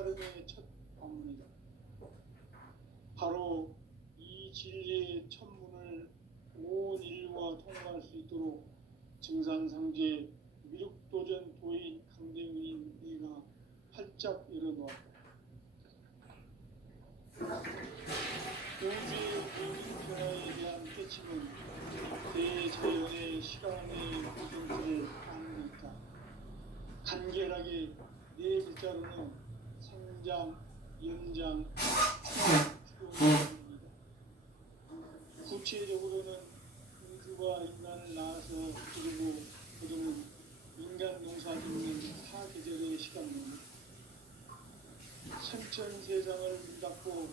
깨달음의 첫 방문이다. 바로 이 진리의 천문을 온 인류가 통과할 수 있도록 증산상제 미륵도전 도인 강대문인 네가 활짝 열어놓았다. 우주의 모든 변화에 대한 깨침은 대자연의 시간의 모든들을 안고 있다. 간결하게 네 글자로는 생장, 연장, 추동입니다. 구체적으로는 우주가 인간을 낳아서 기르고 거두는 인간 농사 짓는 사계절의 시간입니다. 선천 세상을 문 닫고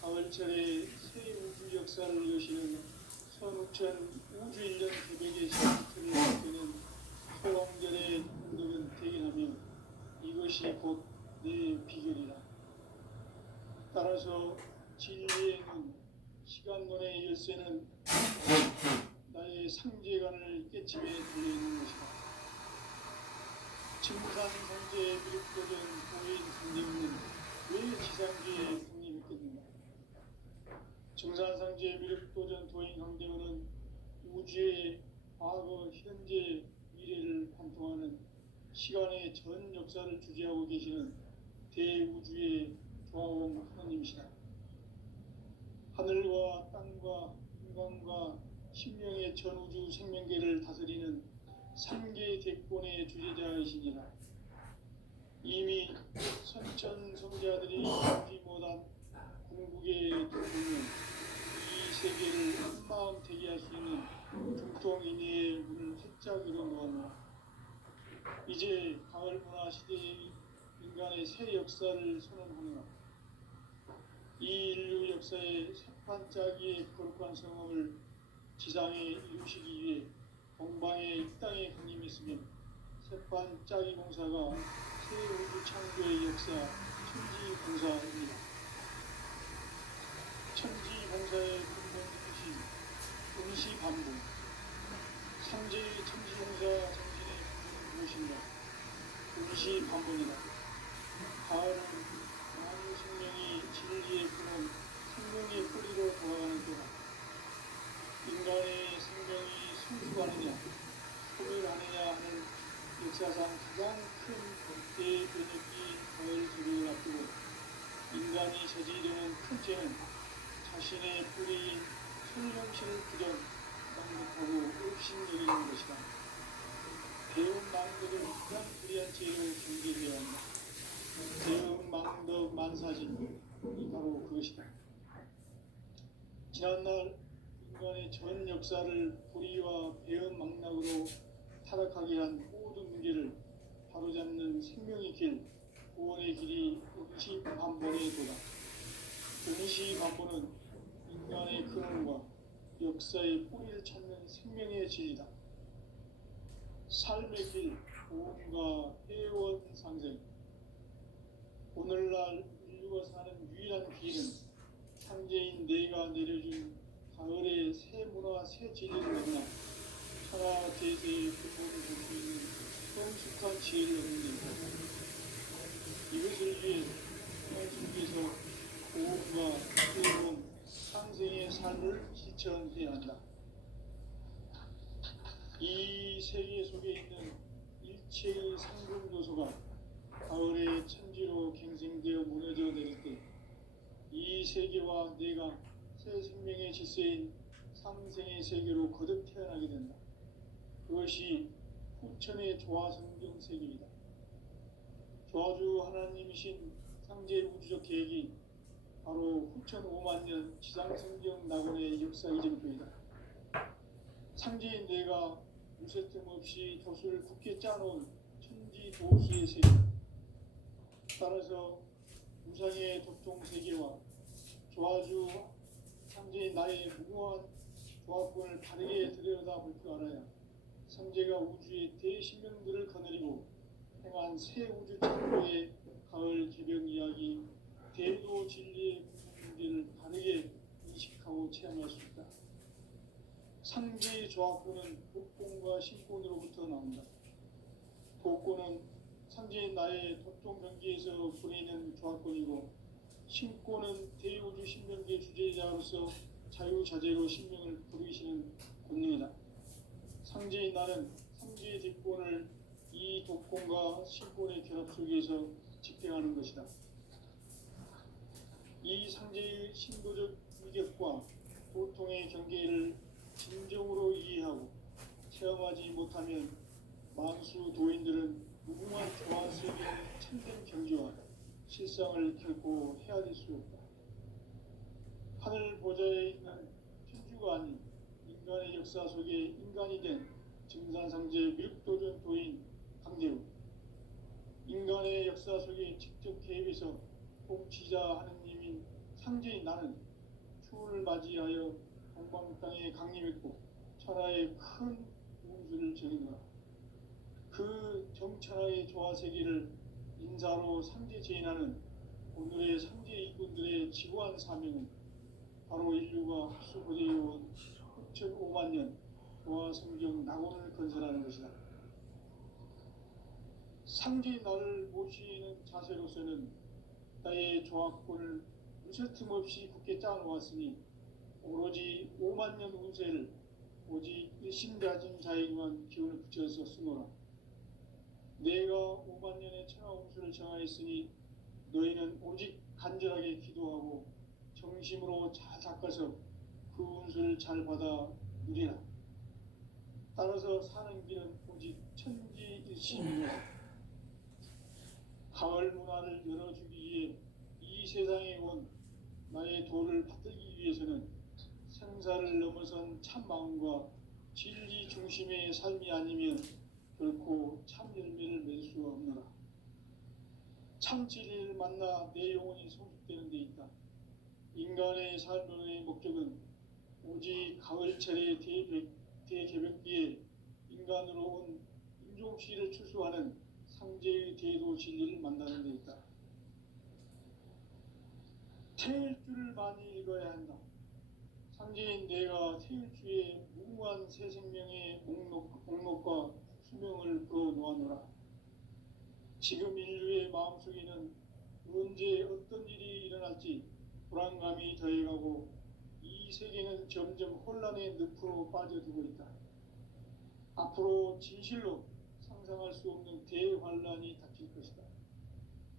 가을철에 새 우주 역사를 여시는 선우천 우주 1년 새벽의 시간틀을 되는 소왕절의 공덕은 대견하며 이것이 곧 내 비결이라. 따라서 진리의 눈, 시간론의 열쇠는 나의 상제관을 깨침에 달려있는 것이다. 증산상제 미륵도전 도인 강림은 왜 지상계에 강림했겠는가? 증산상제 미륵도전 도인 강림은 우주의 과거, 현재, 미래를 관통하는 시간의 전 역사를 주재하고 계시는 대우주의 조화원 하나님이시다. 하늘과 땅과 인간과 신명의 전우주 생명계를 다스리는 삼계 대권의 주제자이시니라. 이미 선천 성자들이 알지 못한 궁극의 두문은 이 세계를 한마음 대기할 수 있는 중통인의의 문을 활짝 열어놓았노라. 이제 가을 문화 시대의 인간의 새 역사를 선언하노라. 이 인류 역사의 새반짝이의 거룩한 성험을 지상에 이루시기 위해 동방의 이 땅에 강림했으며 새반짝이 공사가 새 우주 창조의 역사 천지공사입니다. 천지공사의 근본 뜻이 응시반복, 상제의 천지공사 정신의 근본은 무엇인가? 응시반복이다. 가을은 만유 생명이 진리의 근원, 생명의 뿌리로 돌아가는 때다. 인간의 생명이 성숙하느냐, 소멸하느냐 하는 역사상 가장 큰 대변혁이 가을 새벽을 앞두고 인간이 저지르는 큰 죄는 자신의 뿌리인 설령신을 부정, 낭독하고 없신여기는 것이다. 배운 망덕을 가장 불의한 죄로 경계해야 한다. 배운 망덕 만사진, 이 바로 그것이다. 지난날 인간의 전 역사를 불의와 배은 망락으로 타락하게 한 모든 문제를 바로잡는 생명의 길, 구원의 길이 응시반본의 도다. 응시반본은 인간의 근원과 역사의 뿌리를 찾는 생명의 진리다. 삶의 길, 구원과 회원 상생. 오늘날 인류가 사는 유일한 길은 상제인 내가 내려준 가을의 새 문화, 새 진리를 만나 천하 대세의 구원을 볼 수 있는 성숙한 지혜를 얻는 것입니다. 이것을 위해 하나님께서 구원과 회원, 상생의 삶을 실천해야 한다. 이 세계 속에 있는 일체의 상금 요소가 가을의 천지로 갱생되어 무너져 내릴 때 이 세계와 내가 새 생명의 질서인 상생의 세계로 거듭 태어나게 된다. 그것이 후천의 조화성경 세계이다. 조화주 하나님이신 상제 우주적 계획이 바로 후천 5만년 지상성경 낙원의 역사 이정표이다. 상제인 내가 무쇠뜸 없이 돛을 굳게 짜놓은 천지 도수의 세계. 따라서 우상의 도통 세계와 조화주 상제인 나의 무고한 조합권을 바르게 들여다볼 줄 알아야 상제가 우주의 대신명들을 거느리고 행한 새 우주 창조의 가을 개벽 이야기, 대도 진리의 문제를 바르게 인식하고 체험할 수 있다. 상제의 조합권은 복권과 신권으로부터 나온다. 복권은 상제인 나의 독종 경기에서 보내는 조합권이고 신권은 대우주 신명기의 주제자로서 자유자재로 신명을 부르시는 권능이다. 상제인 나는 상제의 대권을 이 독권과 신권의 결합 속에서 집행하는 것이다. 이 상제의 신도적 위력과 도통의 경계를 진정으로 이해하고 체험하지 못하면 만수 도인들은 무궁한 조화 세계의 참된 경지와 실상을 결코 헤아릴 수 없다. 하늘 보좌에 있는 천주가 아닌 인간의 역사 속에 인간이 된 증산상제 밀도전 도인 강대우, 인간의 역사 속에 직접 개입해서 통치자 하느님인 상제인 나는 추운을 맞이하여 동방 땅에 강림했고 천하의 큰 운수를 정했노라. 그 정천하의 조화세계를 인사로 상제 제인하는 오늘의 상제 이군들의 지구한 사명은 바로 인류가 흡수보내어온 6,500만 년 조화성경 낙원을 건설하는 것이다. 상제인 나를 모시는 자세로서는 나의 조합권을 무쇠틈 없이 굳게 짜놓았으니 오로지 5만 년 운세를 오직 일심가진 자에게만 기운을 붙여서 쓰노라. 내가 5만 년의 천하 운수를 정하였으니 너희는 오직 간절하게 기도하고 정심으로 잘 닦아서 그 운수를 잘 받아 누리라. 따라서 사는 길은 오직 천지일심이라. 가을 문화를 열어주기 위해 이 세상에 온 나의 도를 받들기 위해서는 생사를 넘어선 참 마음과 진리 중심의 삶이 아니면 결코 참 열매를 맺을 수 없노라. 참 진리를 만나 내 영혼이 성숙되는 데 있다. 인간의 삶의 목적은 오직 가을철의 대개벽기에 인간으로 온 인종시를 출소하는 상제의 대도 진리를 만나는 데 있다. 태일주를 많이 읽어야 한다. 상제인 내가 태일주의 무궁한 새 생명의 목록과 수명을 불어놓아노라. 지금 인류의 마음속에는 언제 어떤 일이 일어날지 불안감이 더해가고 이 세계는 점점 혼란의 늪으로 빠져들고 있다. 앞으로 진실로 상상할 수 없는 대환란이 닥칠 것이다.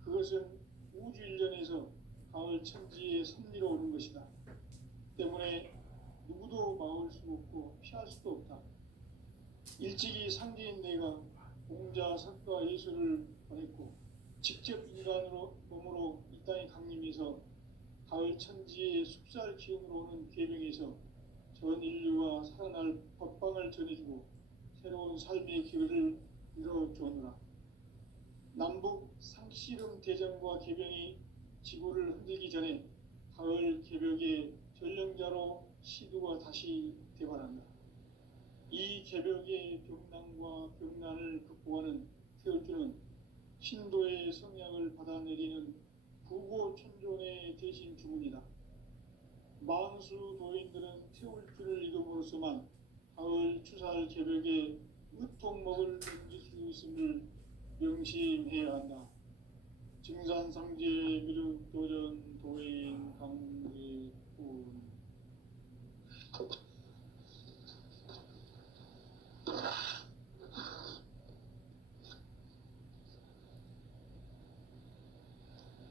그것은 우주 일련에서 가을 천지의 섭리로 오는 것이다. 때문에 누구도 막을 수 없고 피할 수도 없다. 일찍이 상제인 내가 공자, 석가, 예수를 보냈고 직접 인간으로 몸으로 이 땅에 강림해서 가을 천지의 숲살 기운으로 오는 계명에서 전 인류가 살아날 법방을 전해주고 새로운 삶의 기회를 이뤄주었노라. 남북 상씨름 대전과 개병이 지구를 흔들기 전에 가을 개벽의 전령자로 시두가 다시 대발한다. 이 개벽의 병난과 병난을 극복하는 태울주는 신도의 성약을 받아내리는 부고천존의 대신 주문이다. 만수 도인들은 태울주를 읽음으로써만 가을 추살 개벽의 으통목을 넘길 수 있음을 명심해야 한다. 증산상제 미륵도전 도인 강대군.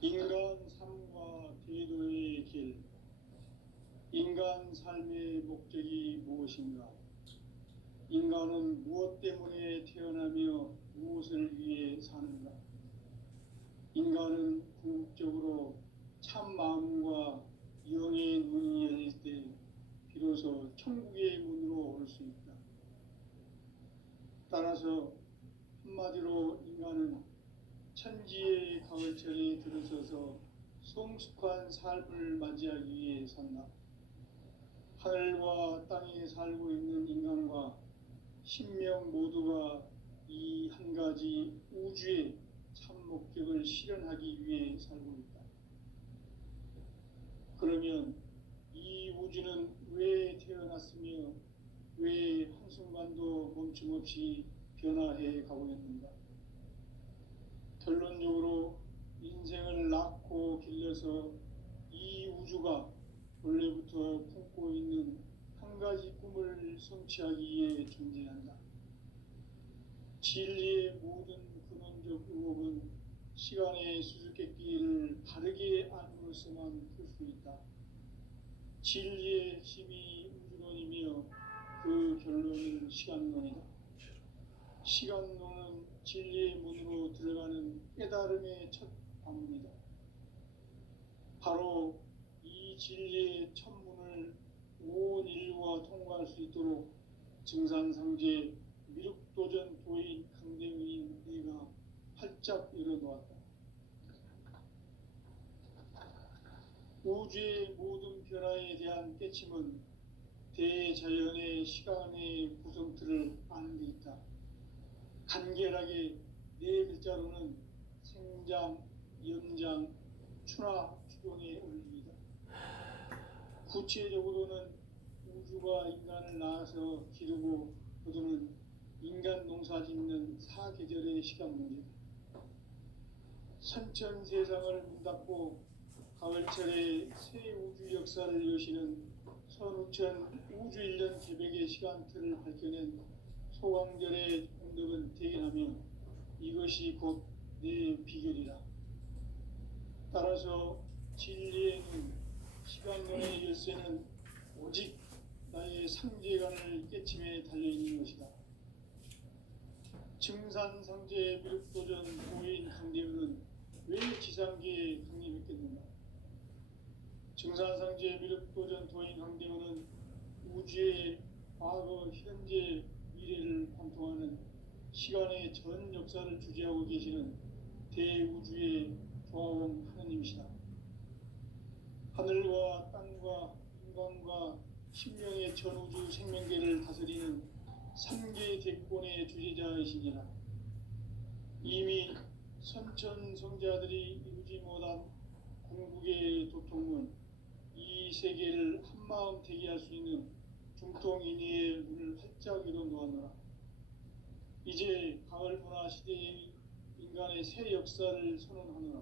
인간 삶과 대도의 길. 인간 삶의 목적이 무엇인가? 인간은 무엇 때문에 태어나며 무엇을 위해 사는가? 인간은 궁극적으로 참 마음과 영의 문이 열릴 때 비로소 천국의 문으로 올 수 있다. 따라서 한마디로 인간은 천지의 가을철에 들어서서 성숙한 삶을 맞이하기 위해 산다. 하늘과 땅에 살고 있는 인간과 신명 모두가 이 한 가지 우주의 참 목적을 실현하기 위해 살고 있다. 그러면 이 우주는 왜 태어났으며 왜 한순간도 멈춤없이 변화해 가고 있는가? 결론적으로 인생을 낳고 길러서 이 우주가 원래부터 품고 있는 한 가지 꿈을 성취하기 위해 존재한다. 진리의 모든 근원적 의혹은 시간의 수수께끼를 바르게 알므로서만 풀 수 있다. 진리의 핵심이 우주론이며 그 결론은 시간론이다. 시간론은 진리의 문으로 들어가는 깨달음의 첫 방문이다. 바로 이 진리의 첫 문을 온 인류가 통과할 수 있도록 증산상제 미륵도전 도인 강대위인 내가 활짝 열어놓았다. 우주의 모든 변화에 대한 깨침은 대자연의 시간의 구성틀을 아는 데 있다. 간결하게 네 글자로는 생장, 연장, 추나 추동의 원리이다. 구체적으로는 우주가 인간을 낳아서 기르고 거두는 인간 농사 짓는 사계절의 시간 문제다. 선천 세상을 문 닫고 가을철에 새 우주 역사를 여시는 선우천 우주 1년 개백의 시간틀을 밝혀낸 소강절의 공덕은 대견하며 이것이 곧 내 비결이라. 따라서 진리의 눈, 시간론의 열쇠는 오직 나의 상제관을 깨침에 달려있는 것이다. 증산상제 미륵도전 도인 강대우는 왜 지상계에 강림했겠는가? 증산상제 미륵도전 도인 강대우는 우주의 과거, 현재, 미래를 관통하는 시간의 전 역사를 주재하고 계시는 대우주의 조화원 하느님이시다. 하늘과 땅과 인간과 신명의 전우주 생명계를 다스리는 3개 대권의 주재자이시니라. 이미 선천성자들이 이루지 못한 궁극의 도통문, 이 세계를 한마음 되게 할 수 있는 중통인의의 문을 활짝 열어놓았노라. 이제 가을 문화 시대의 인간의 새 역사를 선언하노라.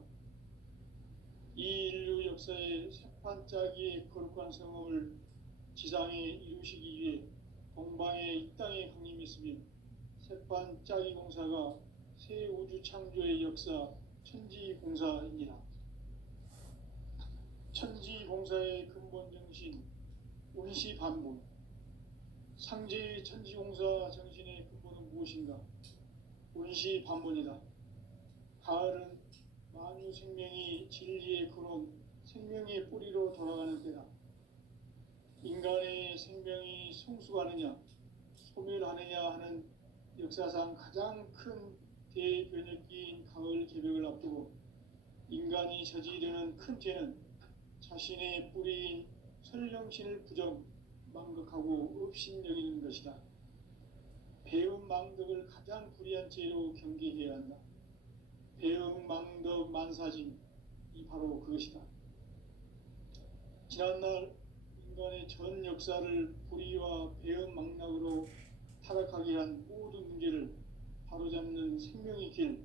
이 인류 역사의 새판짜기의 거룩한 성업을 지상에 이루시기 위해 동방의 이 땅에 강림했으며 새판짜기 공사가 새 우주 창조의 역사 천지공사이니라. 천지공사의 근본 정신 운시반본. 상제의 천지공사 정신의 근본은 무엇인가? 운시반본이다. 가을은 만유 생명이 진리의 근원, 생명의 뿌리로 돌아가는 때다. 인간의 생명이 성숙하느냐, 소멸하느냐 하는 역사상 가장 큰 대변혁기인 가을 개벽을 앞두고 인간이 저지르는 큰 죄는 자신의 뿌리인 설령신을 부정, 망극하고 업신여기는 것이다. 배음 망덕을 가장 불의한 죄로 경계해야 한다. 배음 망덕 만사진, 이 바로 그것이다. 지난날 인간의 전 역사를 불의와 배음 망락으로 타락하게 한 모든 문제를 바로잡는 생명의 길,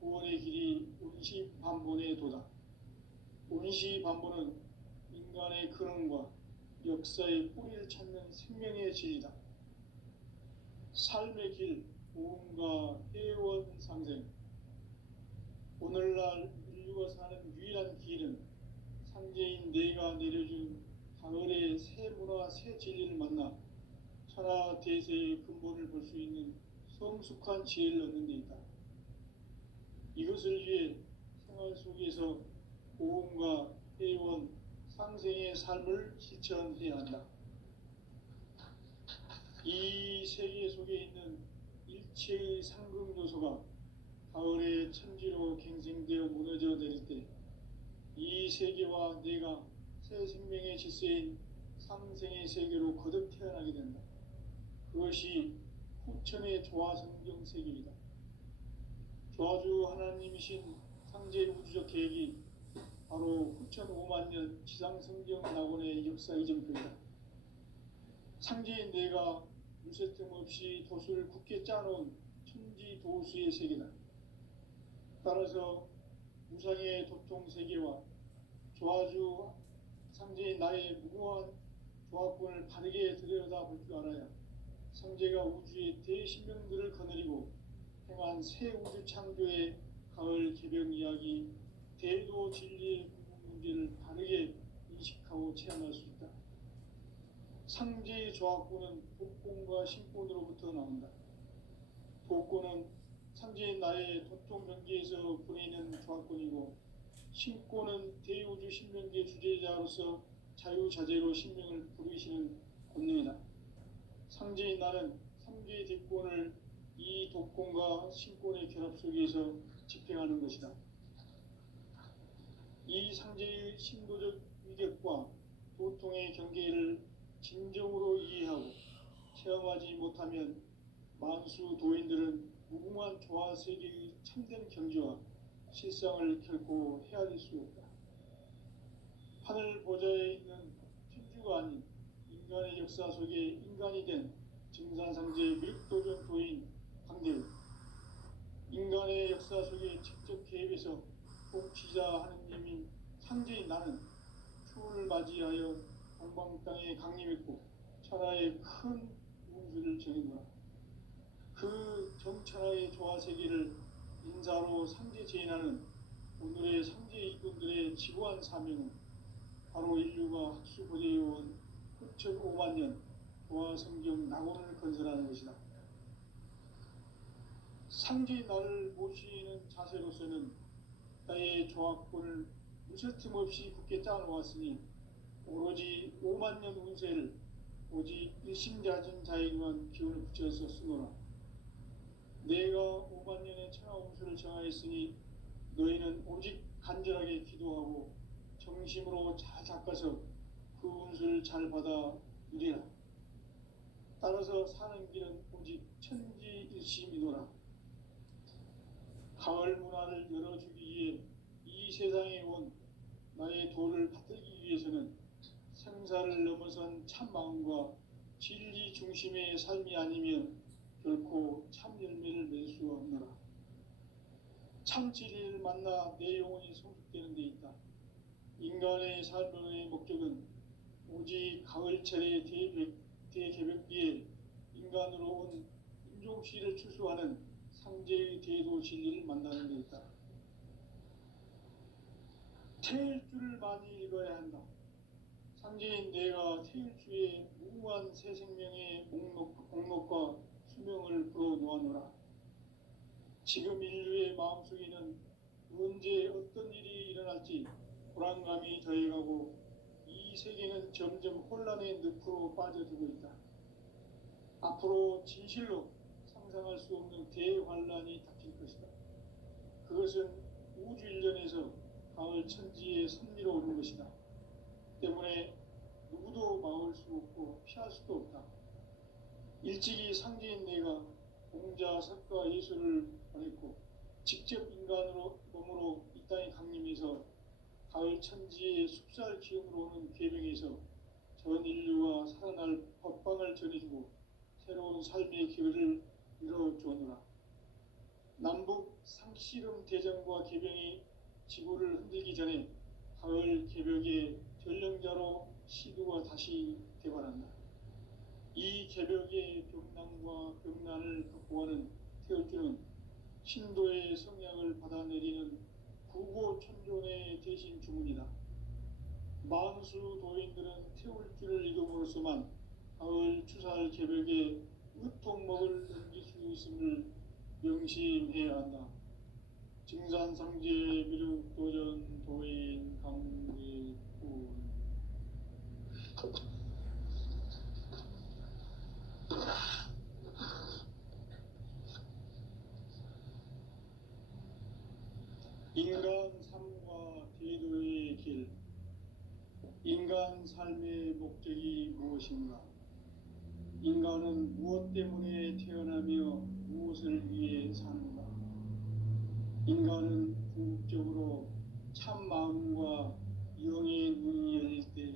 구원의 길이 운시반본의 도다. 운시반본은 인간의 근원과 역사의 뿌리를 찾는 생명의 진리다. 삶의 길, 보험과 해원상생. 오늘날 인류가 사는 유일한 길은 상제인 내가 내려준 가을의 새 문화, 새 진리를 만나 천하 대세의 근본을 볼 수 있는 성숙한 지혜를 얻는 데 있다. 이것을 위해 생활 속에서 보험과 해원, 상생의 삶을 실천해야 한다. 이 세계 속에 있는 일체의 상극 요소가 가을의 천지로 갱생되어 무너져 내릴 때 이 세계와 내가 새 생명의 질서인 상생의 세계로 거듭 태어나게 된다. 그것이 후천의 조화성경 세계이다. 조화주 하나님이신 상제 우주적 계획이 바로 후천 5만 년 지상성경 낙원의 역사 이전표이다. 상제인 내가 유세 틈 없이 도수를 굳게 짜놓은 천지 도수의 세계다. 따라서 무상의 도통 세계와 조화주 상제인 나의 무고한 조합권을 바르게 들여다볼 줄 알아야 상제가 우주의 대신명들을 거느리고 행한 새 우주 창조의 가을 개벽 이야기, 대도 진리의 궁극 문제를 바르게 인식하고 체험할 수 있다. 상제의 조합권은 복권과 신권으로부터 나온다. 복권은 상제인 나의 도통 경계에서 보내는 조합권이고, 신권은 대우주 신명계 주제자로서 자유자재로 신명을 부르시는 권능이다. 상제인 나는 3개의 대권을 이 독권과 신권의 결합 속에서 집행하는 것이다. 이 상제의 신도적 위력과 도통의 경계를 진정으로 이해하고 체험하지 못하면 만수 도인들은 무궁한 조화 세계의 참된 경지와 실상을 결코 헤아릴 수 없다. 하늘 보좌에 있는 천주가 아닌 인간의 역사 속에 인간이 된 증산상제 미륵도전 도인 강대우, 인간의 역사 속에 직접 개입해서 통치자 하느님인 상제인 나는 추운을 맞이하여 동방 땅에 강림했고 천하의 큰 운수를 정해노라. 그 정천하의 조화세계를 인사로 상제 제인하는 오늘의 상제 이군들의 지구한 사명은 바로 인류가 학수고대해온 9,500만 년 조화성경 낙원을 건설하는 것이다. 상제인 나를 모시는 자세로서는 나의 조합권을 무설틈 없이 굳게 짜놓았으니 오로지 5만 년 운세를 오직 일심자진 자에게만 기운을 붙여서 쓰노라. 내가 5만 년의 천하 운수를 정하였으니 너희는 오직 간절하게 기도하고 정심으로 잘 닦아서 그 운수를 잘 받아 누리라. 따라서 사는 길은 오직 천지일심이노라. 가을 문화를 열어주기 위해 이 세상에 온 나의 도를 받들기 위해서는 생사를 넘어선 참 마음과 진리 중심의 삶이 아니면 결코 참 열매를 맺을 수 없노라. 참 진리를 만나 내 영혼이 성숙되는 데 있다. 인간의 삶의 목적은 오직 가을철의 대개벽기에 인간으로 온 인종시를 추수하는 상제의 대도 진리를 만나는 데 있다. 태일주를 많이 읽어야 한다. 상제인 내가 태일주의 무궁한 새 생명의 목록과 수명을 불어놓아노라. 지금 인류의 마음속에는 언제 어떤 일이 일어날지 불안감이 더해가고 이 세계는 점점 혼란의 늪으로 빠져들고 있다. 앞으로 진실로 상상할 수 없는 대환란이 닥칠 것이다. 그것은 우주 일련에서 가을 천지의 섭리로 오는 것이다. 때문에 누구도 막을 수 없고 피할 수도 없다. 일찍이 상제인 내가 공자, 석가, 예수를 보냈고 직접 인간으로 몸으로 이 땅에 강림해서 가을 천지의 숲살 기운으로 오는 계명에서 전 인류가 살아날 법방을 전해주고 새로운 삶의 기회를 열어주었노라. 남북 상씨름 대전과 개병이 지구를 흔들기 전에 가을 개벽의 전령자로 시두가 다시 개발한다. 이 개벽의 병난과 병난을 극복하는 태울주는 신도의 성약을 받아내리는 구고천존의 대신 주문이다. 만수 도인들은 태울주를 읽음으로써만 가을 추살 개벽의 으통목을 넘길 수 있음을 명심해야 한다. 증산상제 미륵도전 도인 강대군. 인간 삶과 대도의 길. 인간 삶의 목적이 무엇인가? 인간은 무엇 때문에 태어나며 무엇을 위해 사는가? 인간은 궁극적으로 참 마음과 영의 문이 열릴 때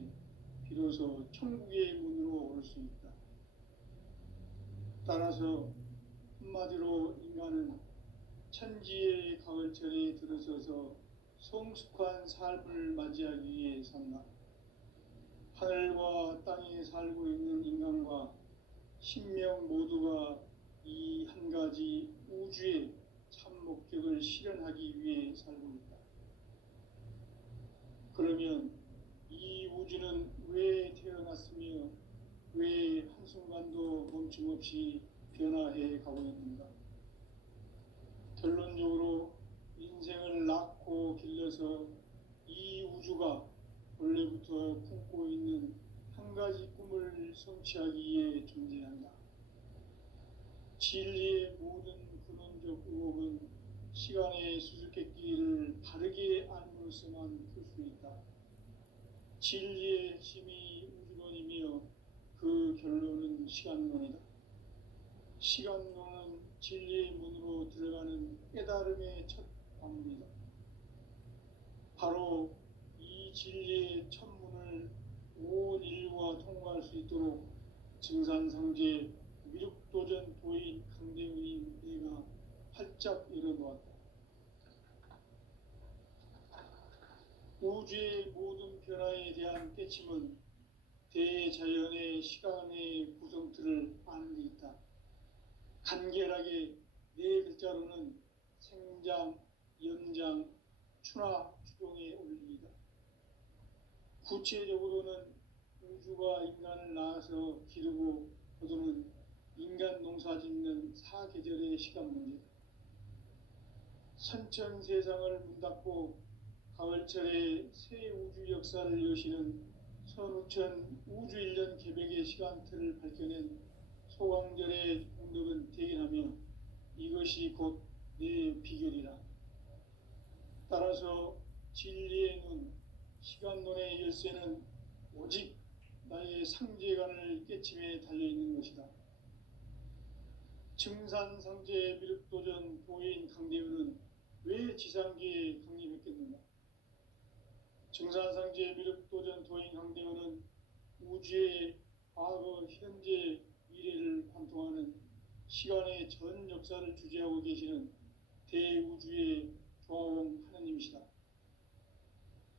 비로소 천국의 문으로 올 수 있다. 따라서 한마디로 인간은 천지의 가을철에 들어서서 성숙한 삶을 맞이하기 위해 산다. 하늘과 땅에 살고 있는 인간과 신명 모두가 이 한 가지 우주의 참 목적을 실현하기 위해 살고 있다. 그러면 이 우주는 왜 태어났으며 왜 한순간도 멈춤없이 변화해 가고 있는가? 결론적으로 인생을 낳고 길러서 이 우주가 원래부터 품고 있는 한 가지 꿈을 성취하기 위해 존재한다. 진리의 모든 근원적 의혹은 시간의 수수께끼를 바르게 알므로써만 풀 수 있다. 진리의 핵심이 우주론이며 그 결론은 시간론이다. 시간론은 진리의 문으로 들어가는 깨달음의 첫 방문이다. 바로 이 진리의 첫 문을 온 인류가 통과할 수 있도록 증산상제 미륵도전 도인 강대우인 내가 활짝 열어놓았다. 우주의 모든 변화에 대한 깨침은 대자연의 시간의 구성틀을 아는 데 있다. 간결하게 네 글자로는 생장, 연장, 추나 추동의 원리이다. 구체적으로는 우주가 인간을 낳아서 기르고 거두는 인간 농사 짓는 사계절의 시간 문제다. 선천 세상을 문 닫고 가을철에 새 우주 역사를 여시는 선우천 우주 1년 개백의 시간틀을 밝혀낸 소강절의 공덕은 대견하며 이것이 곧 내 비결이라. 따라서 진리의 눈, 시간론의 열쇠는 오직 나의 상제관을 깨침에 달려있는 것이다. 증산상제 미륵도전 도인 강대우는 왜 지상계에 강림했겠는가? 증산상제 미륵도전 도인 강대우는 우주의 과거, 현재, 미래를 관통하는 시간의 전 역사를 주재하고 계시는 대우주의 조화원 하느님이시다.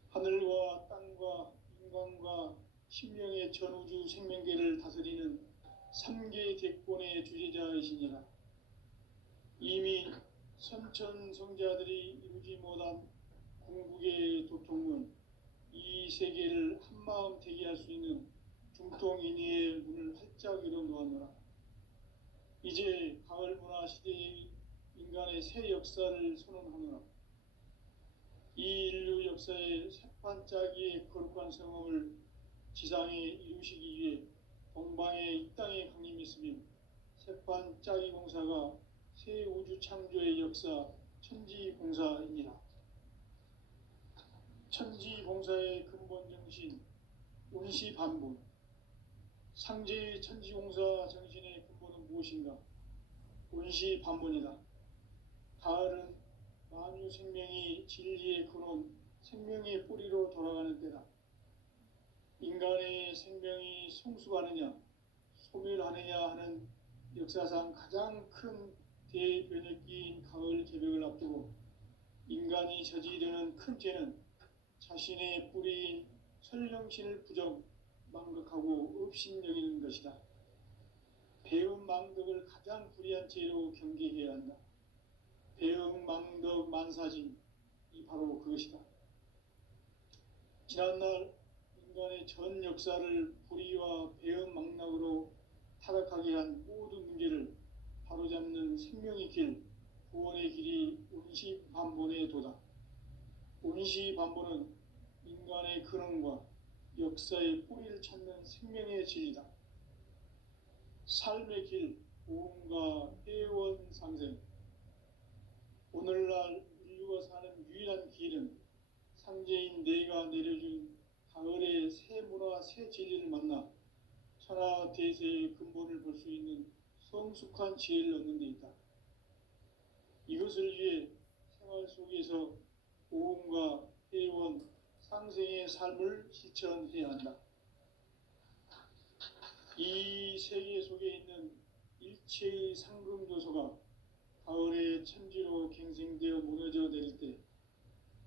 하늘과 땅과 인간과 신명의 전우주 생명계를 다스리는 3개 대권의 주제자이시니라. 이미 선천성자들이 이루지 못한 궁극의 도통문, 이 세계를 한마음 되게 할 수 있는 중통인의의 문을 활짝 열어놓았노라. 이제 가을 문화 시대의 인간의 새 역사를 선언하노라. 이 인류 역사의 새판짜기의 거룩한 성험을 지상에 이루시기 위해 동방의 이 땅에 강림했으며 새판짜기 공사가 새 우주 창조의 역사 천지공사입니다. 천지공사의 근본 정신 운시반분. 상제의 천지공사 정신의 근본은 무엇인가? 운시반분이다. 가을은 만유 생명이 진리의 근원, 생명의 뿌리로 돌아가는 때다. 인간의 생명이 성숙하느냐, 소멸하느냐 하는 역사상 가장 큰 대변혁기인 가을 개벽을 앞두고 인간이 저지르는 큰 죄는 자신의 뿌리인 설령신을 부정, 망각하고 업신여기는 것이다. 배음 망덕을 가장 불의한 죄로 경계해야 한다. 배음 망덕 만사진, 이 바로 그것이다. 지난날 인간의 전 역사를 불의와 배음 망락으로 타락하게 한 모든 문제를 바로잡는 생명의 길, 구원의 길이 운시반본의 도다. 운시반본은 인간의 근원과 역사의 뿌리를 찾는 생명의 진리다. 삶의 길, 보험과 회원 상생. 오늘날 인류가 사는 유일한 길은 상제인 내가 내려준 가을의 새 문화, 새 진리를 만나 천하 대세의 근본을 볼 수 있는 성숙한 지혜를 얻는 데 있다. 이것을 위해 생활 속에서 보험과 회원, 상생의 삶을 실천해야 한다. 이 세계 속에 있는 일체의 상금 요소가 가을의 천지로 갱생되어 무너져 내릴 때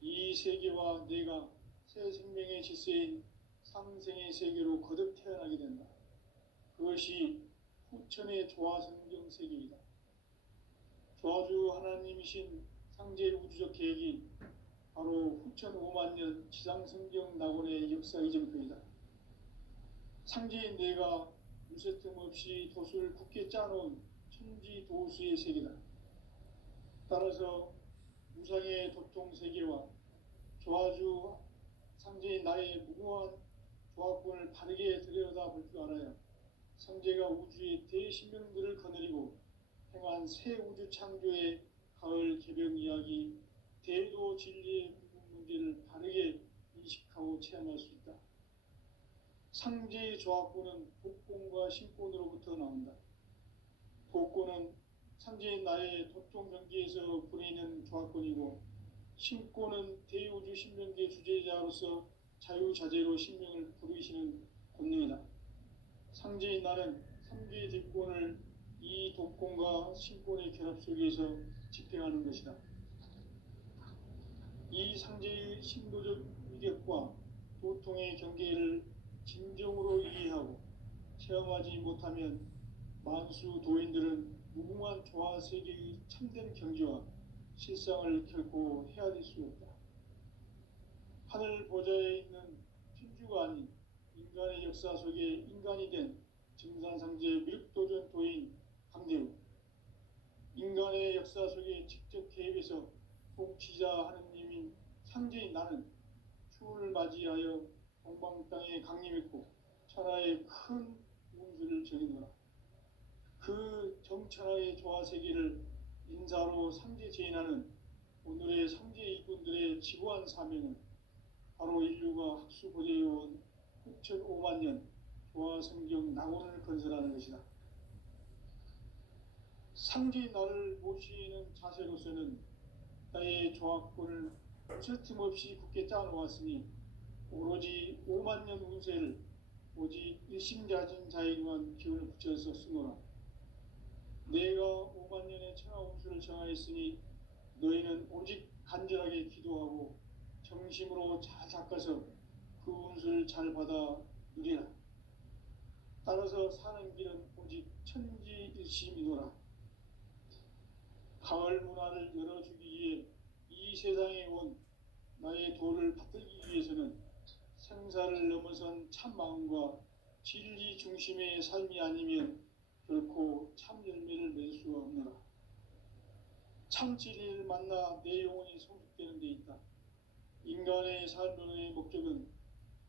이 세계와 내가 새 생명의 질서인 상생의 세계로 거듭 태어나게 된다. 그것이 후천의 조화성경 세계이다. 조화주 하나님이신 상제 우주적 계획이 바로 후천 5만 년 지상성경 낙원의 역사 이전표이다. 상제인 내가 무쇠틈 없이 돛을 굳게 짜놓은 천지 도수의 세계다. 따라서 무상의 도통 세계와 조화주 상제인 나의 무궁한 조합권을 바르게 들여다볼 줄 알아야 상제가 우주의 대신명들을 거느리고 행한 새 우주 창조의 가을 개벽 이야기, 대도 진리의 문제를 바르게 인식하고 체험할 수 있다. 상제의 조합권은 복권과 신권으로부터 나온다. 복권은 상제인 나의 도통 경계에서 부리는 조합권이고, 신권은 대우주 신명계 주제자로서 자유자재로 신명을 부르시는 권능이다. 상제인 나는 3개의 대권을 이 도권과 신권의 결합 속에서 집행하는 것이다. 이 상제의 신도적 위력과 도통의 경계를 진정으로 이해하고 체험하지 못하면 만수 도인들은 무궁한 조화 세계의 참된 경지와 실상을 결코 헤아릴 수 없다. 하늘 보좌에 있는 천주가 아닌 인간의 역사 속에 인간이 된 증산상제 밀도전 도인 강대우, 인간의 역사 속에 직접 개입해서 통치자 하느님인 상제인 나는 추운을 맞이하여 동방 땅에 강림했고 천하의 큰 운수를 정해노라. 그 정천하의 조화 세계를 인사로 상제 제인하는 오늘의 상제 이군들의 지구한 사명은 바로 인류가 학수 보제해온 후천 5만 년 조화 성경 낙원을 건설하는 것이다. 상제인 나를 모시는 자세로서는 나의 조합권을 쉴틈없이 굳게 짜놓았으니 오로지 5만 년 운세를 오직 일심자진 자에게만 기운을 붙여서 쓰노라. 내가 5만 년의 천하 운수를 정하였으니 너희는 오직 간절하게 기도하고 정심으로 잘 닦아서 그 운수를 잘 받아 누리라. 따라서 사는 길은 오직 천지일심이노라. 가을 문화를 열어주기 위해 이 세상에 온 나의 도를 받들기 위해서는 생사를 넘어선 참 마음과 진리 중심의 삶이 아니면 결코 참 열매를 맺을 수가 없노라. 참 진리를 만나 내 영혼이 성숙되는 데 있다. 인간의 삶의 목적은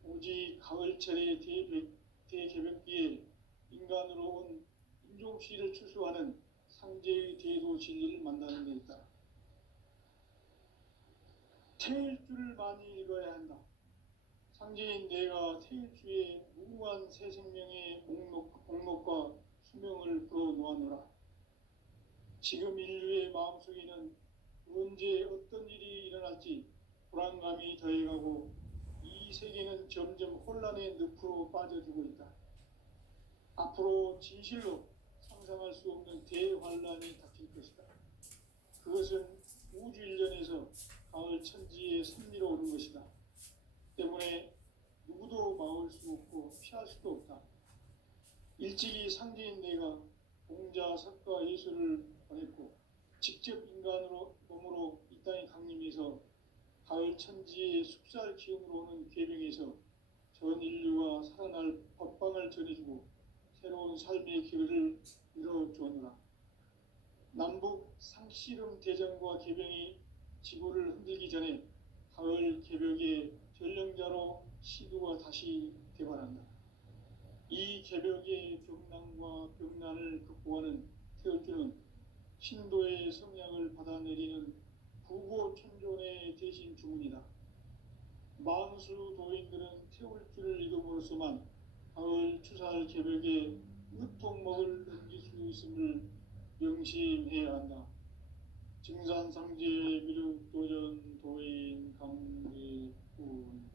오직 가을철의 대개벽기에 인간으로 온 인종시를 추수하는 상제의 대도 진리를 만나는 데 있다. 태일주를 많이 읽어야 한다. 상제인 내가 태일주의 무궁한 새 생명의 목록과 수명을 풀어놓아노라. 지금 인류의 마음속에는 언제 어떤 일이 일어날지 불안감이 더해가고 이 세계는 점점 혼란의 늪으로 빠져들고 있다. 앞으로 진실로 상상할 수 없는 대환란이 닥칠 것이다. 그것은 우주 일련에서 가을 천지의 섭리로 오는 것이다. 때문에 누구도 막을 수 없고 피할 수도 없다. 일찍이 상제인 내가 공자, 석가, 예수를 보냈고 직접 인간으로 몸으로 이 땅에 강림해서 가을 천지의 숙살 기운으로 오는 계명에서 전 인류가 살아날 법방을 전해주고 새로운 삶의 기회를 이뤄주었노라. 남북 상씨름 대전과 개병이 지구를 흔들기 전에 가을 개벽의 전령자로 시도가 다시 개발한다. 이 개벽의 병난과 병난을 극복하는 태울주는 신도의 성향을 받아내리는 부고천존의 대신 주문이다. 만수 도인들은 태울주를 읽음으로써만 가을 추살 개벽에 으통먹을 넘길 수 있음을 명심해야 한다. 증산상제 미륵도전 도인 강대훈.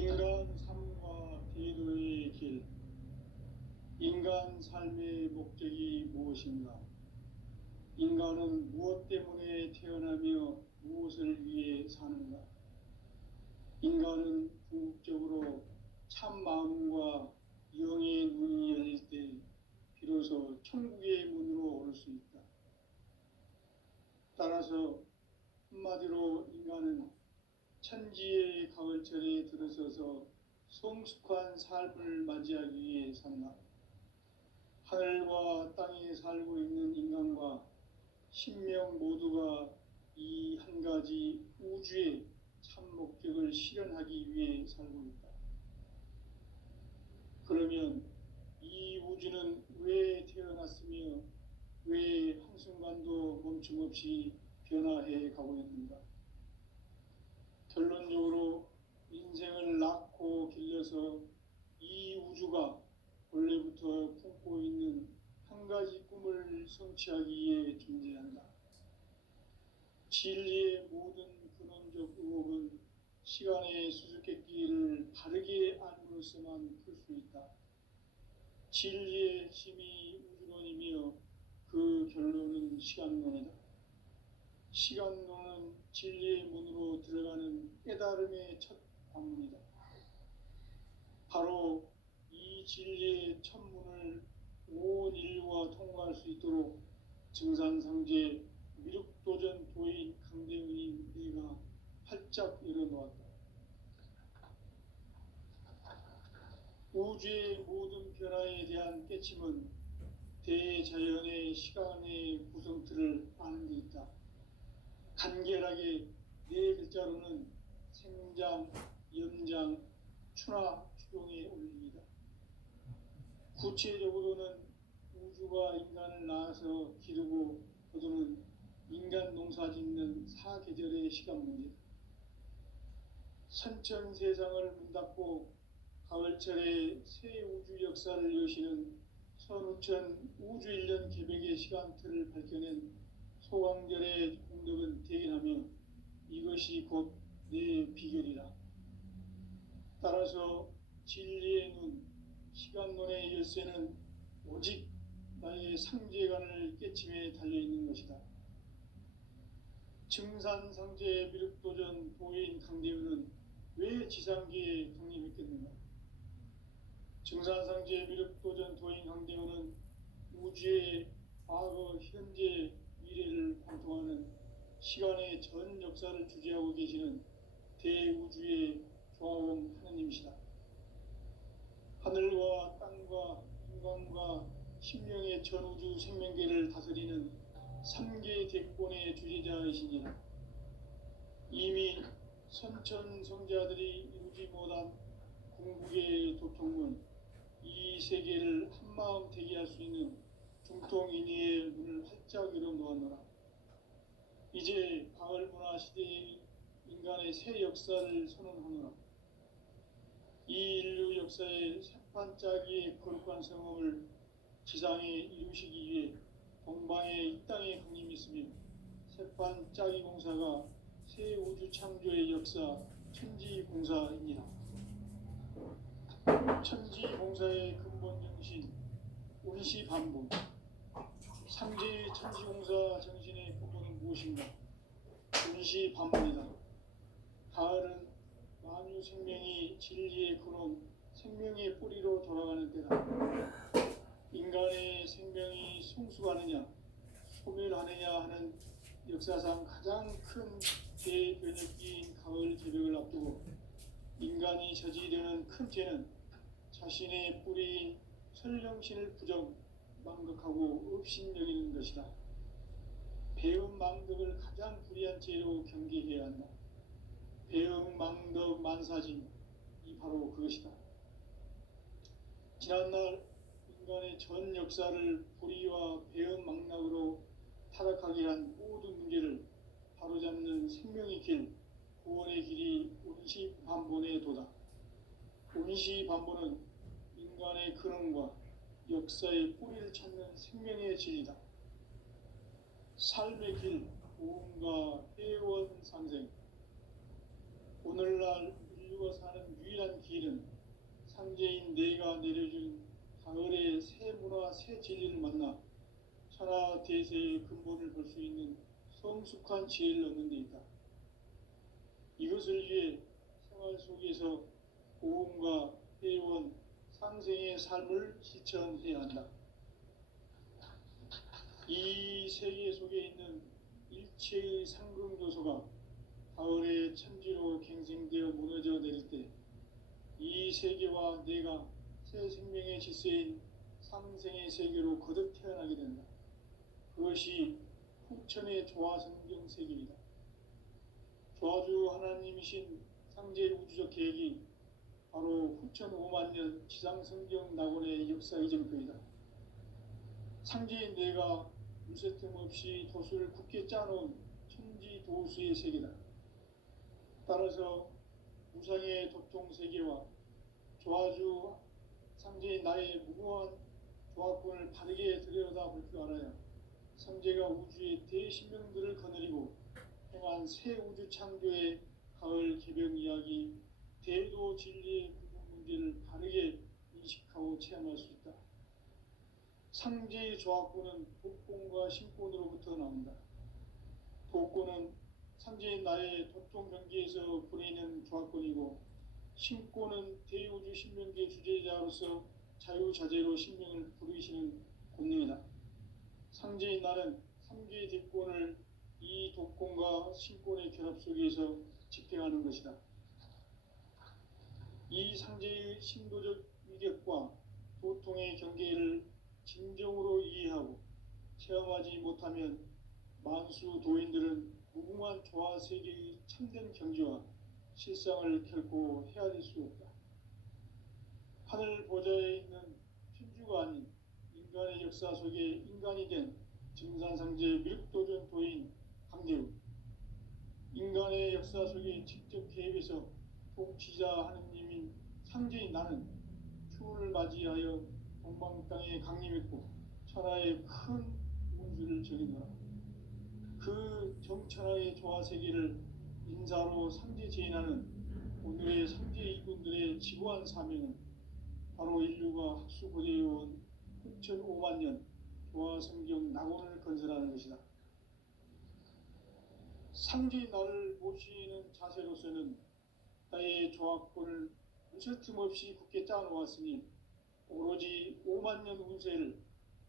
인간 삶과 대도의 길. 인간 삶의 목적이 무엇인가? 인간은 무엇 때문에 태어나며 무엇을 위해 사는가? 인간은 궁극적으로 참 마음과 영의 눈이 열릴 때 비로소 천국의 문으로 오를 수 있다. 따라서 한마디로 인간은 천지의 가을철에 들어서서 성숙한 삶을 맞이하기 위해 산다. 하늘과 땅에 살고 있는 인간과 신명 모두가 이 한 가지 우주의 참 목적을 실현하기 위해 살고 있다. 그러면 이 우주는 왜 태어났으며 왜 한순간도 멈춤없이 변화해 가고 있는가? 결론적으로 인생을 낳고 길러서 이 우주가 원래부터 품고 있는 한 가지 꿈을 성취하기 위해 존재한다. 진리의 모든 근원적 의혹은 시간의 수수께끼를 바르게 알므로써만 풀 수 있다. 진리의 핵심이 우주론이며 그 결론은 시간론이다. 시간론은 진리의 문으로 들어가는 깨달음의 첫 관문이다. 바로 이 진리의 첫 문을 온 인류가 통과할 수 있도록 증산상제 미륵도전 도인 강대훈이 네가 활짝 열어놓았다. 우주의 모든 변화에 대한 깨침은 대자연의 시간의 구성틀을 아는 데 있다. 간결하게 네 글자로는 생장, 연장, 추나 추동의 원리이다. 구체적으로는 우주가 인간을 낳아서 기르고 거두는 인간 농사 짓는 사계절의 시간 문제다. 선천 세상을 문 닫고 가을철에 새 우주 역사를 여시는 선우천 우주 1년 계백의 시간틀을 밝혀낸 소강절의 공덕은 대견하며 이것이 곧 내 비결이라. 따라서 진리의 눈, 시간론의 열쇠는 오직 나의 상제관을 깨침에 달려있는 것이다. 증산상제 미륵도전 도인 강대훈은 왜 지상계에 강림했겠는가? 증산상제 미륵도전 도인 강대훈은 우주의 과거, 현재, 미래를 관통하는 시간의 전 역사를 주재하고 계시는 대우주의 조화원 하느님이시다. 하늘과 땅과 인간과 신명의 전우주 생명계를 다스리는 3개 대권의 주재자이시니라. 이미 선천성자들이 이루지 못한 궁극의 도통문, 이 세계를 한마음 되게 할 수 있는 중통인의의 문을 활짝 열어놓았노라. 이제 가을문화 시대의 인간의 새 역사를 선언하노라. 이 인류 역사의 새판짜기의 거룩한 성험을 지상에 이루시기 위해 동방에 이 땅에 강림했으며 새판짜기 공사가 새 우주 창조의 역사 천지공사입니다. 천지공사의 근본 정신 운시반복. 상제의 천지공사 정신의 근본은 무엇인가? 운시반복이다. 가을은 만유 생명이 진리의 근원, 생명의 뿌리로 돌아가는 때다. 인간의 생명이 성숙하느냐, 소멸하느냐 하는 역사상 가장 큰 대변혁기인 가을 개벽을 앞두고 인간이 저지르는 큰 죄는 자신의 뿌리인 설령신을 부정, 망극하고 업신여기는 것이다. 배움 망덕을 가장 불의한 죄로 경계해야 한다. 배움 망덕 만사진, 이 바로 그것이다. 지난날 인간의 전 역사를 불의와 배움 망락으로 타락하게 한 모든 문제를 바로잡는 생명의 길, 구원의 길이 운시반본의 도다. 운시반본은 인간의 근원과 역사의 뿌리를 찾는 생명의 진리다. 삶의 길, 구원과 회원 상생. 오늘날 인류가 사는 유일한 길은 상제인 내가 내려준 가을의 새 문화, 새 진리를 만나 천하 대세의 근본을 볼 수 있는 성숙한 지혜를 얻는 데 있다. 이것을 위해 생활 속에서 고음과 회원, 상생의 삶을 실천해야 한다. 이 세계 속에 있는 일체의 상금 요소가 가을의 천지로 갱생되어 무너져 내릴 때 이 세계와 내가 새 생명의 질서인 상생의 세계로 거듭 태어나게 된다. 그것이 후천의 조화성경 세계이다. 조화주 하나님이신 상제 우주적 계획이 바로 후천 5만 년 지상성경 낙원의 역사 이전표이다. 상제인 내가 물새틈 없이 도수를 굳게 짜놓은 천지 도수의 세계다. 따라서 우상의 도통 세계와 조화주 상제인 나의 무고한 조화권을 바르게 들여다볼 줄 알아야 상제가 우주의 대신명들을 거느리고 행한 새 우주 창조의 가을 개벽 이야기, 대도 진리의 근본 문제를 바르게 인식하고 체험할 수 있다. 상제의 조화권은 독권과 신권으로부터 나온다. 독권은 상제인 나의 도통 경계에서 보내는 조화권이고, 신권은 대우주 신명계 주제자로서 자유자재로 신명을 부르시는 권능이다. 상제인 나는 3개의 대권을 이 독권과 신권의 결합 속에서 집행하는 것이다. 이 상제의 신도적 위력과 도통의 경계를 진정으로 이해하고 체험하지 못하면 만수 도인들은 무궁한 조화 세계의 참된 경지와 실상을 결코 헤아릴 수 없다. 하늘 보좌에 있는 천주가 아닌 인간의 역사 속에 인간이 된 증산상제 밀도전 도인 강대우, 인간의 역사 속에 직접 개입해서 통치자 하느님인 상제인 나는 추운을 맞이하여 동방 땅에 강림했고 천하의 큰 운수를 정의노라. 그 정천하의 조화 세계를 인사로 상제 제인하는 오늘의 상제 이군들의 지구한 사명은 바로 인류가 학수고대해온 후천 5만 년 조화 성경 낙원을 건설하는 것이다. 상제인 나를 모시는 자세로서는 나의 조화권을 무설틈 없이 굳게 짜놓았으니 오로지 5만 년 운세를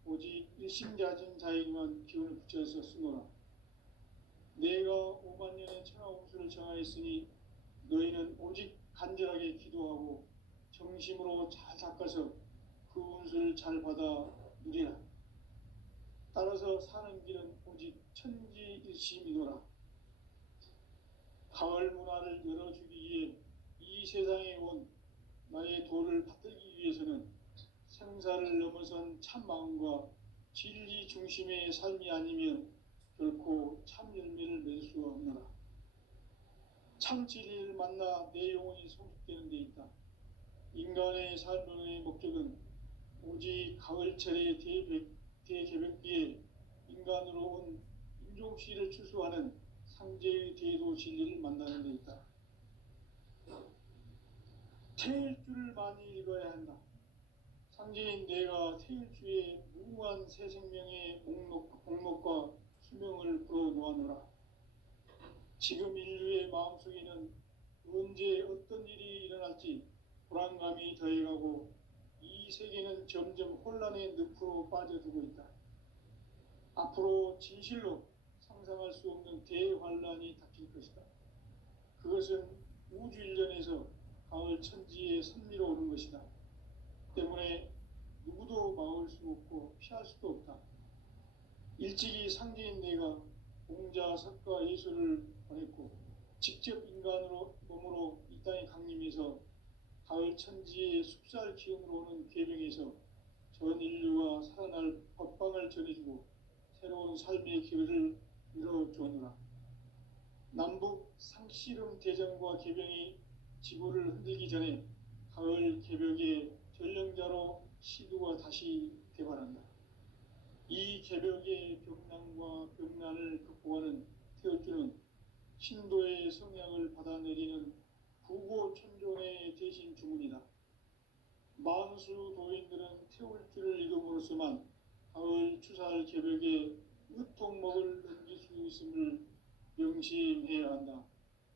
오직 일심자진 자에게만 기운을 붙여서 쓰노라. 내가 5만 년의 천하 운수를 정하였으니 너희는 오직 간절하게 기도하고 정심으로 잘 닦아서 그 운수를 잘 받아 누리라. 따라서 사는 길은 오직 천지일심이노라. 가을 문화를 열어주기 위해 이 세상에 온 나의 도를 받들기 위해서는 생사를 넘어선 참 마음과 진리 중심의 삶이 아니면 결코 참 열매를 맺을 수 없노라. 참 진리를 만나 내 영혼이 성숙되는 데 있다. 인간의 삶의 목적은 오직 가을철의 대개벽기에 인간으로 온 인종시를 추수하는 상제의 대도 진리를 만나는 데 있다. 태일주를 많이 읽어야 한다. 상제인 내가 태일주의 무궁한 새 생명의 목록과 수명을 불어놓아노라. 지금 인류의 마음속에는 언제 어떤 일이 일어날지 불안감이 더해가고 이 세계는 점점 혼란의 늪으로 빠져들고 있다. 앞으로 진실로 상상할 수 없는 대환란이 닥칠 것이다. 그것은 우주 일련에서 가을 천지의 선미로 오는 것이다. 때문에 누구도 막을 수 없고 피할 수도 없다. 일찍이 상제인 내가 공자, 석가, 예수를 보냈고 직접 인간으로 몸으로 이 땅에 강림해서 가을 천지의 숲살 기운으로 오는 계명에서 전 인류와 살아날 법방을 전해주고 새로운 삶의 기회를 열어주었노라. 남북 상씨름 대전과 개병이 지구를 흔들기 전에 가을 개벽의 전령자로 시두가 다시 개발한다. 이 개벽의 벽난과 벽난을 극복하는 태어주는 신도의 성향을 받아내리는 구고천존의 대신 주문이다. 만수 도인들은 태울 줄을 읽음으로써만 가을 추살 개벽에 으통먹을 넘길 수 있음을 명심해야 한다.